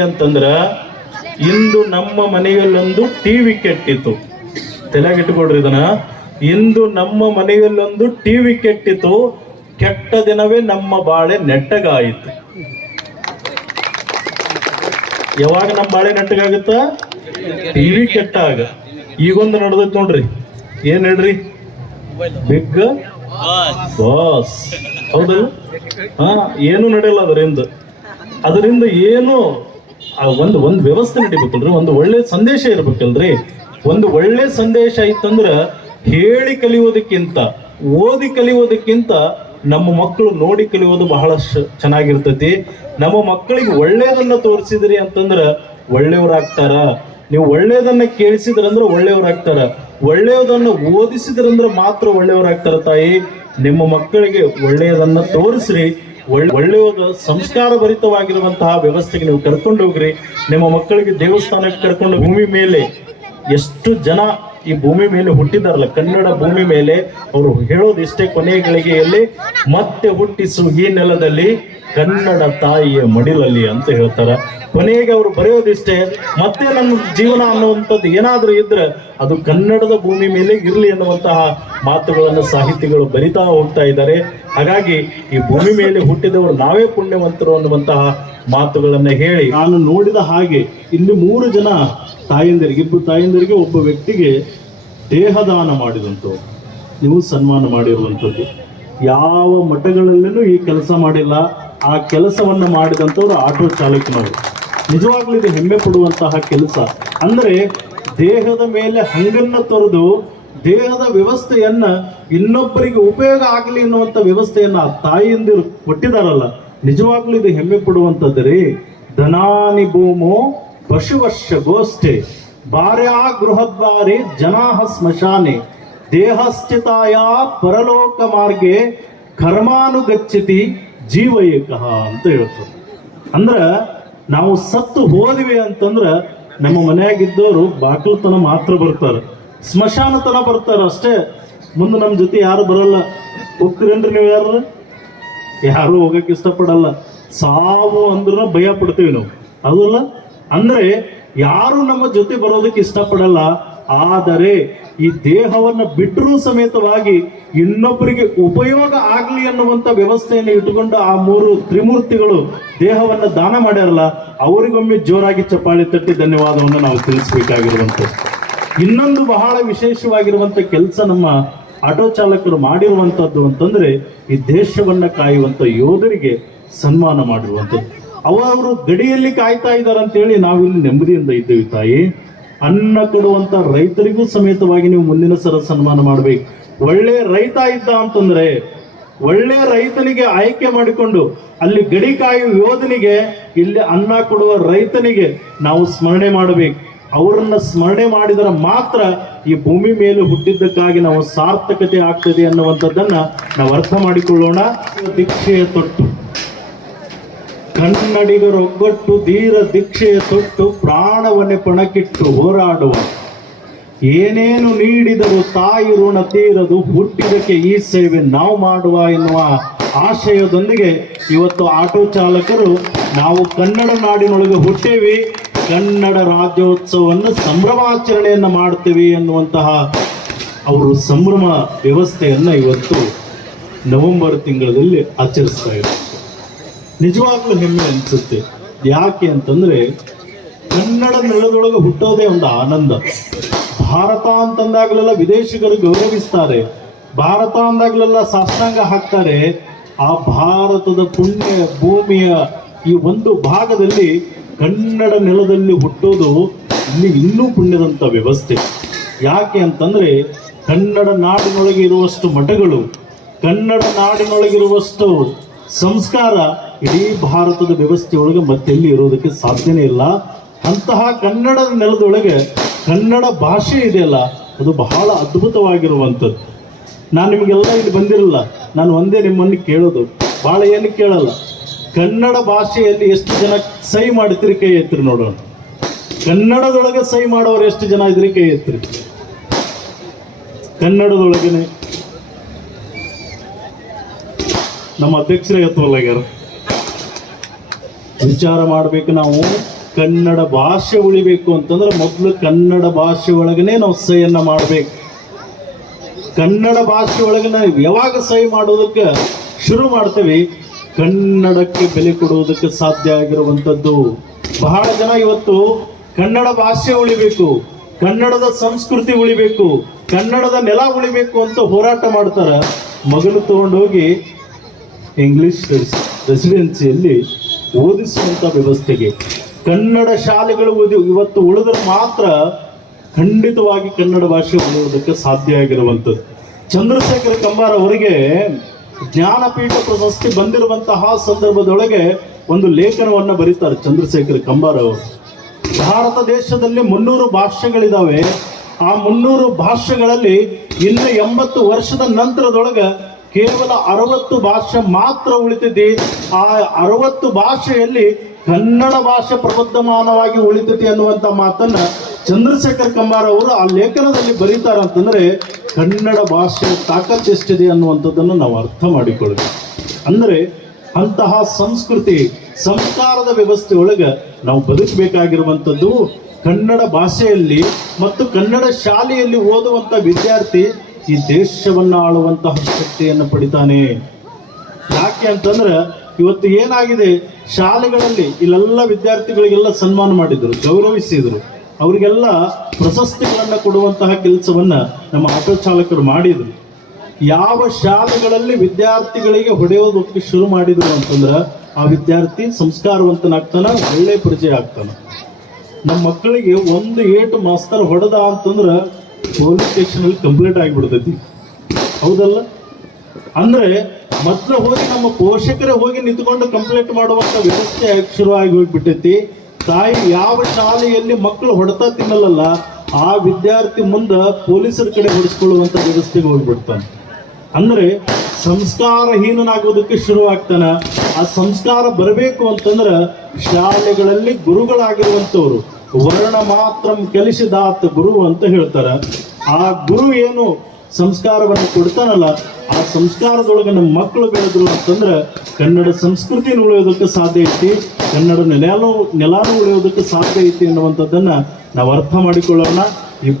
ಅಂತಂದ್ರ ಇಂದು ನಮ್ಮ ಮನೆಯಲ್ಲೊಂದು ಟಿವಿ ಕೆಟ್ಟಿತ್ತು. ತಲೆಗಿಟ್ಕೊಡ್ರಿ ಇದನ್ನ. ಇಂದು ನಮ್ಮ ಮನೆಯಲ್ಲೊಂದು ಟಿವಿ ಕೆಟ್ಟಿತ್ತು. ಕೆಟ್ಟ ದಿನವೇ ನಮ್ಮ ಬಾಳೆ ನೆಟ್ಟಗಾಯಿತು. ಯಾವಾಗ ನಮ್ಮ ಬಾಳೆ ನೆಟ್ಟಗಾಗುತ್ತ? ಟಿವಿ ಕೆಟ್ಟಾಗ. ಈಗೊಂದು ನಡೆದೈತ್ ನೋಡ್ರಿ. ಏನ್ ಹೇಳ್ರಿ? Bigg Boss. ಹೌದು. ಹಾ, ಏನು ನಡೆಯಲ್ಲ ಅದರಿಂದ. ಅದರಿಂದ ಏನು ಒಂದು ಒಂದು ವ್ಯವಸ್ಥೆ ನಡಿಬೇಕಲ್ರಿ, ಒಂದು ಒಳ್ಳೆ ಸಂದೇಶ ಇರ್ಬೇಕಲ್ರಿ. ಒಂದು ಒಳ್ಳೆ ಸಂದೇಶ ಇತ್ತಂದ್ರೆ ಹೇಳಿ ಕಲಿಯೋದಕ್ಕಿಂತ, ಓದಿ ಕಲಿಯೋದಕ್ಕಿಂತ ನಮ್ಮ ಮಕ್ಕಳು ನೋಡಿ ಕಲಿಯೋದು ಬಹಳ ಚೆನ್ನಾಗಿರ್ತೈತಿ. ನಮ್ಮ ಮಕ್ಕಳಿಗೆ ಒಳ್ಳೆಯದನ್ನು ತೋರಿಸಿದ್ರಿ ಅಂತಂದ್ರೆ ಒಳ್ಳೆಯವ್ರಾಗ್ತಾರ ನೀವು ಒಳ್ಳೇದನ್ನ ಕೇಳಿಸಿದ್ರಂದ್ರೆ ಒಳ್ಳೆಯವ್ರಾಗ್ತಾರ ಒಳ್ಳೆಯದನ್ನ ಓದಿಸಿದ್ರಂದ್ರೆ ಮಾತ್ರ ಒಳ್ಳೆಯವರಾಗ್ತಾರ ತಾಯಿ. ನಿಮ್ಮ ಮಕ್ಕಳಿಗೆ ಒಳ್ಳೆಯದನ್ನ ತೋರಿಸ್ರಿ. ಒಳ್ಳೆ ಒಂದು ಸಂಸ್ಕಾರ ಭರಿತವಾಗಿರುವಂತಹ ವ್ಯವಸ್ಥೆಗೆ ನೀವು ಕರ್ಕೊಂಡು ಹೋಗ್ರಿ. ನಿಮ್ಮ ಮಕ್ಕಳಿಗೆ ದೇವಸ್ಥಾನಕ್ಕೆ ಕರ್ಕೊಂಡು ಭೂಮಿ ಮೇಲೆ ಎಷ್ಟು ಜನ ಈ ಭೂಮಿ ಮೇಲೆ ಹುಟ್ಟಿದಾರಲ್ಲ, ಕನ್ನಡ ಭೂಮಿ ಮೇಲೆ ಅವರು ಹೇಳೋದು ಇಷ್ಟೇ ಕೊನೆಯ ಗಳಿಗೆಯಲ್ಲಿ, ಮತ್ತೆ ಹುಟ್ಟಿಸು ಈ ನೆಲದಲ್ಲಿ ಕನ್ನಡ ತಾಯಿಯ ಮಡಿಲಲ್ಲಿ ಅಂತ ಹೇಳ್ತಾರ. ಕೊನೆಗೆ ಅವರು ಬರೆಯೋದಿಷ್ಟೇ, ಮತ್ತೆ ನಮ್ಮ ಜೀವನ ಅನ್ನುವಂಥದ್ದು ಏನಾದರೂ ಇದ್ರೆ ಅದು ಕನ್ನಡದ ಭೂಮಿ ಮೇಲೆ ಇರಲಿ ಅನ್ನುವಂತಹ ಮಾತುಗಳನ್ನು ಸಾಹಿತಿಗಳು ಬರಿತಾ ಹೋಗ್ತಾ ಇದ್ದಾರೆ. ಹಾಗಾಗಿ ಈ ಭೂಮಿ ಮೇಲೆ ಹುಟ್ಟಿದವರು ನಾವೇ ಪುಣ್ಯವಂತರು ಅನ್ನುವಂತಹ ಮಾತುಗಳನ್ನು ಹೇಳಿ ನಾನು ನೋಡಿದ ಹಾಗೆ ಇಲ್ಲಿ ಮೂರು ಜನ ತಾಯಂದಿರಿಗೆ, ಇಬ್ಬರು ತಾಯಂದಿರಿಗೆ ಒಬ್ಬ ವ್ಯಕ್ತಿಗೆ ದೇಹದಾನ ಮಾಡಿದಂಥವು ನೀವು ಸನ್ಮಾನ ಮಾಡಿರುವಂಥದ್ದು. ಯಾವ ಮಠಗಳಲ್ಲೂ ಈ ಕೆಲಸ ಮಾಡಿಲ್ಲ. ಆ ಕೆಲಸವನ್ನು ಮಾಡಿದಂಥವ್ರು ಆಟೋ ಚಾಲಕನವರು. ನಿಜವಾಗ್ಲೂ ಇದು ಹೆಮ್ಮೆ ಪಡುವಂತಹ ಕೆಲಸ. ಅಂದರೆ ದೇಹದ ಮೇಲೆ ಹಂಗನ್ನು ತೊರೆದು ದೇಹದ ವ್ಯವಸ್ಥೆಯನ್ನು ಇನ್ನೊಬ್ಬರಿಗೆ ಉಪಯೋಗ ಆಗಲಿ ಅನ್ನುವಂಥ ವ್ಯವಸ್ಥೆಯನ್ನು ಆ ತಾಯಿಯಂದಿರು ಕೊಟ್ಟಿದಾರಲ್ಲ. ನಿಜವಾಗ್ಲೂ ಇದು ಹೆಮ್ಮೆ ಪಡುವಂಥದ್ದು ರೀ. ಧನಾನಿ ಭೂಮೋ ಪಶುವರ್ಷ ಗೋಷ್ಠೆ ಭಾರ್ಯಾ ಗೃಹದ್ವಾರಿ ಜನಾಹ ಸ್ಮಶಾನೆ, ದೇಹಸ್ಥಿತಾಯ ಪರಲೋಕ ಮಾರ್ಗೆ ಜೀವ ಏಕಃ ಅಂತ ಹೇಳ್ತಾರೆ. ಅಂದ್ರ ನಾವು ಸತ್ತು ಹೋದ್ವಿ ಅಂತಂದ್ರ ನಮ್ಮ ಮನೆಯಾಗಿದ್ದವರು ಬಾಕಲುತನ ಮಾತ್ರ ಬರ್ತಾರ. ಸ್ಮಶಾನತನ ಬರ್ತಾರ ಅಷ್ಟೇ. ಮುಂದೆ ನಮ್ಮ ಜೊತೆ ಯಾರು ಬರಲ್ಲ. ಹೋಗ್ತೀರೇನ್ರಿ ನೀವು ಯಾರು? ಯಾರು ಹೋಗಕ್ಕೆ ಇಷ್ಟಪಡಲ್ಲ. ಸಾವು ಅಂದ್ರೂ ಭಯ ಪಡ್ತೀವಿ ನಾವು. ಹೌದಲ್ಲ ಅಂದ್ರೆ ಯಾರು ನಮ್ಮ ಜೊತೆ ಬರೋದಕ್ಕೆ ಇಷ್ಟಪಡಲ್ಲ, ಆದರೆ ಈ ದೇಹವನ್ನು ಬಿಟ್ಟರೂ ಸಮೇತವಾಗಿ ಇನ್ನೊಬ್ಬರಿಗೆ ಉಪಯೋಗ ಆಗಲಿ ಅನ್ನುವಂತ ವ್ಯವಸ್ಥೆಯನ್ನು ಇಟ್ಟುಕೊಂಡು ಆ ಮೂರು ತ್ರಿಮೂರ್ತಿಗಳು ದೇಹವನ್ನು ದಾನ ಮಾಡ್ಯಾರಲ್ಲ, ಅವರಿಗೊಮ್ಮೆ ಜೋರಾಗಿ ಚಪ್ಪಾಳೆ ತಟ್ಟಿ ಧನ್ಯವಾದವನ್ನು ನಾವು ತಿಳಿಸ್ಬೇಕಾಗಿರುವಂಥದ್ದು. ಇನ್ನೊಂದು ಬಹಳ ವಿಶೇಷವಾಗಿರುವಂತ ಕೆಲಸ ನಮ್ಮ ಆಟೋ ಚಾಲಕರು ಮಾಡಿರುವಂತದ್ದು ಅಂತಂದ್ರೆ ಈ ದೇಶವನ್ನ ಕಾಯುವಂತ ಯೋಧರಿಗೆ ಸನ್ಮಾನ ಮಾಡಿರುವಂಥದ್ದು. ಅವರು ಗಡಿಯಲ್ಲಿ ಕಾಯ್ತಾ ಇದ್ದಾರೆ ಅಂತೇಳಿ ನಾವಿಲ್ಲಿ ನೆಮ್ಮದಿಯಿಂದ ಇದ್ದೇವೆ ತಾಯಿ. ಅನ್ನ ಕೊಡುವಂತ ರೈತರಿಗೂ ಸಮೇತವಾಗಿ ನೀವು ಮುಂದಿನ ಸರ ಸನ್ಮಾನ ಮಾಡಬೇಕು. ಒಳ್ಳೆ ರೈತ ಇದ್ದ ಅಂತಂದ್ರೆ, ಒಳ್ಳೆ ರೈತನಿಗೆ ಆಯ್ಕೆ ಮಾಡಿಕೊಂಡು ಅಲ್ಲಿ ಗಡಿ ಕಾಯುವ ಯೋಧನಿಗೆ, ಇಲ್ಲಿ ಅನ್ನ ಕೊಡುವ ರೈತನಿಗೆ ನಾವು ಸ್ಮರಣೆ ಮಾಡಬೇಕು. ಅವರನ್ನ ಸ್ಮರಣೆ ಮಾಡಿದರೆ ಮಾತ್ರ ಈ ಭೂಮಿ ಮೇಲೆ ಹುಟ್ಟಿದ್ದಕ್ಕಾಗಿ ನಾವು ಸಾರ್ಥಕತೆ ಆಗ್ತದೆ ಅನ್ನುವಂಥದ್ದನ್ನ ನಾವು ಅರ್ಥ ಮಾಡಿಕೊಳ್ಳೋಣ. ದೀಕ್ಷೆಯ ತೊಟ್ಟು. ಕನ್ನಡಿಗರೊಗ್ಗಟ್ಟು ಧೀರ ದೀಕ್ಷೆಯ ತೊಟ್ಟು ಪ್ರಾಣವನ್ನೇ ಪಣಕ್ಕಿಟ್ಟು ಹೋರಾಡುವ. ಏನೇನು ನೀಡಿದರೂ ತಾಯಿ ಋಣ ತೀರದು ಹುಟ್ಟಿದಕ್ಕೆ ಈ ಸೇವೆ ನಾವು ಮಾಡುವ ಎನ್ನುವ ಆಶಯದೊಂದಿಗೆ ಇವತ್ತು ಆಟೋ ಚಾಲಕರು ನಾವು ಕನ್ನಡ ನಾಡಿನೊಳಗೆ ಹುಟ್ಟೇವಿ, ಕನ್ನಡ ರಾಜ್ಯೋತ್ಸವವನ್ನು ಸಂಭ್ರಮಾಚರಣೆಯನ್ನು ಮಾಡ್ತೀವಿ ಎನ್ನುವಂತಹ ಅವರು ಸಂಭ್ರಮ ವ್ಯವಸ್ಥೆಯನ್ನು ಇವತ್ತು ನವೆಂಬರ್ ತಿಂಗಳಲ್ಲಿ ಆಚರಿಸ್ತಾ ಇದ್ದಾರೆ. ನಿಜವಾಗ್ಲೂ ಹೆಮ್ಮೆ ಅನಿಸುತ್ತೆ. ಯಾಕೆ ಅಂತಂದ್ರೆ ಕನ್ನಡ ನೆಲದೊಳಗೆ ಹುಟ್ಟೋದೇ ಒಂದು ಆನಂದ. ಭಾರತ ಅಂತಂದಾಗಲೆಲ್ಲ ವಿದೇಶಿಗರು ಗೌರವಿಸ್ತಾರೆ. ಭಾರತ ಅಂದಾಗಲೆಲ್ಲ ಸಾಷ್ಟಾಂಗ ಹಾಕ್ತಾರೆ. ಆ ಭಾರತದ ಪುಣ್ಯ, ಭೂಮಿಯ ಈ ಒಂದು ಭಾಗದಲ್ಲಿ ಕನ್ನಡ ನೆಲದಲ್ಲಿ ಹುಟ್ಟೋದು ಇಲ್ಲಿ ಇನ್ನೂ ಪುಣ್ಯದಂಥ ವ್ಯವಸ್ಥೆ. ಯಾಕೆ ಅಂತಂದ್ರೆ ಕನ್ನಡ ನಾಡಿನೊಳಗೆ ಇರುವಷ್ಟು ಮಠಗಳು, ಕನ್ನಡ ನಾಡಿನೊಳಗಿರುವಷ್ಟು ಸಂಸ್ಕಾರ ಇಡೀ ಭಾರತದ ವ್ಯವಸ್ಥೆಯೊಳಗೆ ಮತ್ತೆಲ್ಲಿ ಇರೋದಕ್ಕೆ ಸಾಧ್ಯನೇ ಇಲ್ಲ. ಅಂತಹ ಕನ್ನಡದ ನೆಲದೊಳಗೆ ಕನ್ನಡ ಭಾಷೆ ಇದೆಯಲ್ಲ ಅದು ಬಹಳ ಅದ್ಭುತವಾಗಿರುವಂಥದ್ದು. ನಾನು ನಿಮಗೆಲ್ಲ ಇಲ್ಲಿ ಬಂದಿರಲ್ಲ, ನಾನು ಒಂದೇ ನಿಮ್ಮನ್ನು ಕೇಳೋದು ಭಾಳ ಏನು ಕೇಳಲ್ಲ. ಕನ್ನಡ ಭಾಷೆಯಲ್ಲಿ ಎಷ್ಟು ಜನ ಸಹಿ ಮಾಡ್ತೀರಿ ಕೈ ಎತ್ತಿರಿ ನೋಡೋಣ ಕನ್ನಡದೊಳಗೆ ಸಹಿ ಮಾಡೋರು ಎಷ್ಟು ಜನ ಇದ್ರಿ ಕೈ ಎತ್ತಿರಿ? ಕನ್ನಡದೊಳಗೇನೆ. ನಮ್ಮ ಅಧ್ಯಕ್ಷರೇ ಎತ್ತವಲ್ಲ ಆಗ್ಯಾರ ವಿಚಾರ ಮಾಡಬೇಕು ನಾವು, ಕನ್ನಡ ಭಾಷೆ ಉಳಿಬೇಕು ಅಂತಂದ್ರೆ ಮೊದಲು ಕನ್ನಡ ಭಾಷೆ ಒಳಗನೆ ನಾವು ಸಹಿಯನ್ನ ಮಾಡಬೇಕು. ಕನ್ನಡ ಭಾಷೆ ಒಳಗೆ ನಾವು ಯಾವಾಗ ಸಹಿ ಮಾಡೋದಕ್ಕೆ ಶುರು ಮಾಡ್ತೇವೆ, ಕನ್ನಡಕ್ಕೆ ಬೆಲೆ ಕೊಡುವುದಕ್ಕೆ ಸಾಧ್ಯ ಆಗಿರುವಂಥದ್ದು. ಬಹಳ ಜನ ಇವತ್ತು ಕನ್ನಡ ಭಾಷೆ ಉಳಿಬೇಕು, ಕನ್ನಡದ ಸಂಸ್ಕೃತಿ ಉಳಿಬೇಕು, ಕನ್ನಡದ ನೆಲ ಉಳಿಬೇಕು ಅಂತ ಹೋರಾಟ ಮಾಡ್ತಾರ. ಮಗನು ತಗೊಂಡೋಗಿ ಇಂಗ್ಲಿಷ್ ರೆಸಿಡೆನ್ಸಿಯಲ್ಲಿ ಓದಿಸುವಂಥ ವ್ಯವಸ್ಥೆಗೆ ಕನ್ನಡ ಶಾಲೆಗಳು ಓದಿ ಇವತ್ತು ಉಳಿದ್ರೆ ಮಾತ್ರ ಖಂಡಿತವಾಗಿ ಕನ್ನಡ ಭಾಷೆ ಉಳಿಯುವುದಕ್ಕೆ ಸಾಧ್ಯ ಆಗಿರುವಂಥದ್ದು. ಚಂದ್ರಶೇಖರ ಕಂಬಾರ್ ಅವರಿಗೆ ಜ್ಞಾನಪೀಠ ಪ್ರಶಸ್ತಿ ಬಂದಿರುವಂತಹ ಸಂದರ್ಭದೊಳಗೆ ಒಂದು ಲೇಖನವನ್ನು ಬರೀತಾರೆ ಚಂದ್ರಶೇಖರ ಕಂಬಾರ್ ಅವರು. ಭಾರತ ದೇಶದಲ್ಲಿ ಮುನ್ನೂರು ಭಾಷೆಗಳಿದಾವೆ ಆ ಮುನ್ನೂರು ಭಾಷೆಗಳಲ್ಲಿ ಇನ್ನು ಎಂಬತ್ತು ವರ್ಷದ ನಂತರದೊಳಗೆ ಕೇವಲ ಅರವತ್ತು ಭಾಷೆ ಮಾತ್ರ ಉಳಿತೈತಿ. ಆ ಅರವತ್ತು ಭಾಷೆಯಲ್ಲಿ ಕನ್ನಡ ಭಾಷೆ ಪ್ರಬುದ್ಧಮಾನವಾಗಿ ಉಳಿತೈತಿ ಅನ್ನುವಂಥ ಮಾತನ್ನ ಚಂದ್ರಶೇಖರ್ ಕಂಬಾರ್ ಅವರು ಆ ಲೇಖನದಲ್ಲಿ ಬರೀತಾರ ಅಂತಂದ್ರೆ, ಕನ್ನಡ ಭಾಷೆ ತಾಕತ್ ಎಷ್ಟಿದೆ ಅನ್ನುವಂಥದ್ದನ್ನು ನಾವು ಅರ್ಥ ಮಾಡಿಕೊಳ್ಳಬೇಕು. ಅಂದರೆ ಅಂತಹ ಸಂಸ್ಕೃತಿ, ಸಂಸ್ಕಾರದ ವ್ಯವಸ್ಥೆ ಒಳಗೆ ನಾವು ಬದುಕಬೇಕಾಗಿರುವಂಥದ್ದು ಕನ್ನಡ ಭಾಷೆಯಲ್ಲಿ ಮತ್ತು ಕನ್ನಡ ಶಾಲೆಯಲ್ಲಿ ಓದುವಂಥ ವಿದ್ಯಾರ್ಥಿ ಈ ದೇಶವನ್ನು ಆಳುವಂತಹ ಶಕ್ತಿಯನ್ನು ಪಡಿತಾನೆ. ಯಾಕೆ ಅಂತಂದ್ರೆ ಇವತ್ತು ಏನಾಗಿದೆ? ಶಾಲೆಗಳಲ್ಲಿ ಇಲ್ಲೆಲ್ಲ ವಿದ್ಯಾರ್ಥಿಗಳಿಗೆಲ್ಲ ಸನ್ಮಾನ ಮಾಡಿದ್ರು, ಗೌರವಿಸಿದ್ರು. ಅವರಿಗೆಲ್ಲ ಪ್ರಶಸ್ತಿಗಳನ್ನು ಕೊಡುವಂತಹ ಕೆಲಸವನ್ನ ನಮ್ಮ ಆಟೋ ಚಾಲಕರು ಮಾಡಿದ್ರು. ಯಾವ ಶಾಲೆಗಳಲ್ಲಿ ವಿದ್ಯಾರ್ಥಿಗಳಿಗೆ ಹೊಡೆಯೋದಕ್ಕೆ ಶುರು ಮಾಡಿದ್ರು ಅಂತಂದ್ರೆ ಆ ವಿದ್ಯಾರ್ಥಿ ಸಂಸ್ಕಾರವಂತನಾಗ್ತಾನ, ಒಳ್ಳೆ ಪರಿಚಯ ಆಗ್ತಾನ. ನಮ್ಮ ಮಕ್ಕಳಿಗೆ ಒಂದು ಏಟು ಮಾಸ್ತರ್ ಹೊಡೆದ ಅಂತಂದ್ರೆ ಪೊಲೀಸ್ ಸ್ಟೇಷನ್ ಅಲ್ಲಿ ಕಂಪ್ಲೇಂಟ್ ಆಗಿಬಿಡ್ತೈತಿ. ಹೌದಲ್ಲ? ಅಂದ್ರೆ ಮತ್ತೆ ಹೋಗಿ ನಮ್ಮ ಪೋಷಕರೇ ಹೋಗಿ ನಿಂತ್ಕೊಂಡು ಕಂಪ್ಲೇಂಟ್ ಮಾಡುವಂತ ವ್ಯವಸ್ಥೆ ಶುರುವಾಗಿ ಹೋಗಿಬಿಟ್ಟೈತಿ. ತಾಯಿ ಯಾವ ಶಾಲೆಯಲ್ಲಿ ಮಕ್ಕಳು ಹೊಡೆತ ತಿನ್ನಲ್ಲ ಆ ವಿದ್ಯಾರ್ಥಿ ಮುಂದೆ ಪೊಲೀಸರ ಕಡೆ ಹೊಡಿಸ್ಕೊಳ್ಳುವಂತ ವ್ಯವಸ್ಥೆಗೆ ಹೋಗ್ಬಿಡ್ತಾನೆ. ಅಂದ್ರೆ ಶುರು ಆಗ್ತಾನ ಆ ಸಂಸ್ಕಾರ ಬರಬೇಕು ಅಂತಂದ್ರೆ ಶಾಲೆಗಳಲ್ಲಿ ಗುರುಗಳಾಗಿರುವಂತವ್ರು ವರ್ಣ ಮಾತ್ರ ಕಲಿಸಿದಾತ ಗುರು ಅಂತ ಹೇಳ್ತಾರ. ಆ ಗುರು ಏನು ಸಂಸ್ಕಾರವನ್ನು ಕೊಡ್ತಾನಲ್ಲ, ಆ ಸಂಸ್ಕಾರದೊಳಗೆ ನಮ್ಮ ಮಕ್ಕಳು ಬೆಳೆದ್ರು ಅಂತಂದ್ರೆ ಕನ್ನಡ ಸಂಸ್ಕೃತಿ ಉಳಿಯೋದಕ್ಕೆ ಸಾಧ್ಯ ಐತಿ, ಕನ್ನಡ ನೆಲಾನು ನೆಲಾನು ಉಳಿಯೋದಕ್ಕೆ ಸಾಧ್ಯ ಐತಿ ಅನ್ನುವಂಥದ್ದನ್ನ ನಾವು ಅರ್ಥ ಮಾಡಿಕೊಳ್ಳೋಣ. ಈ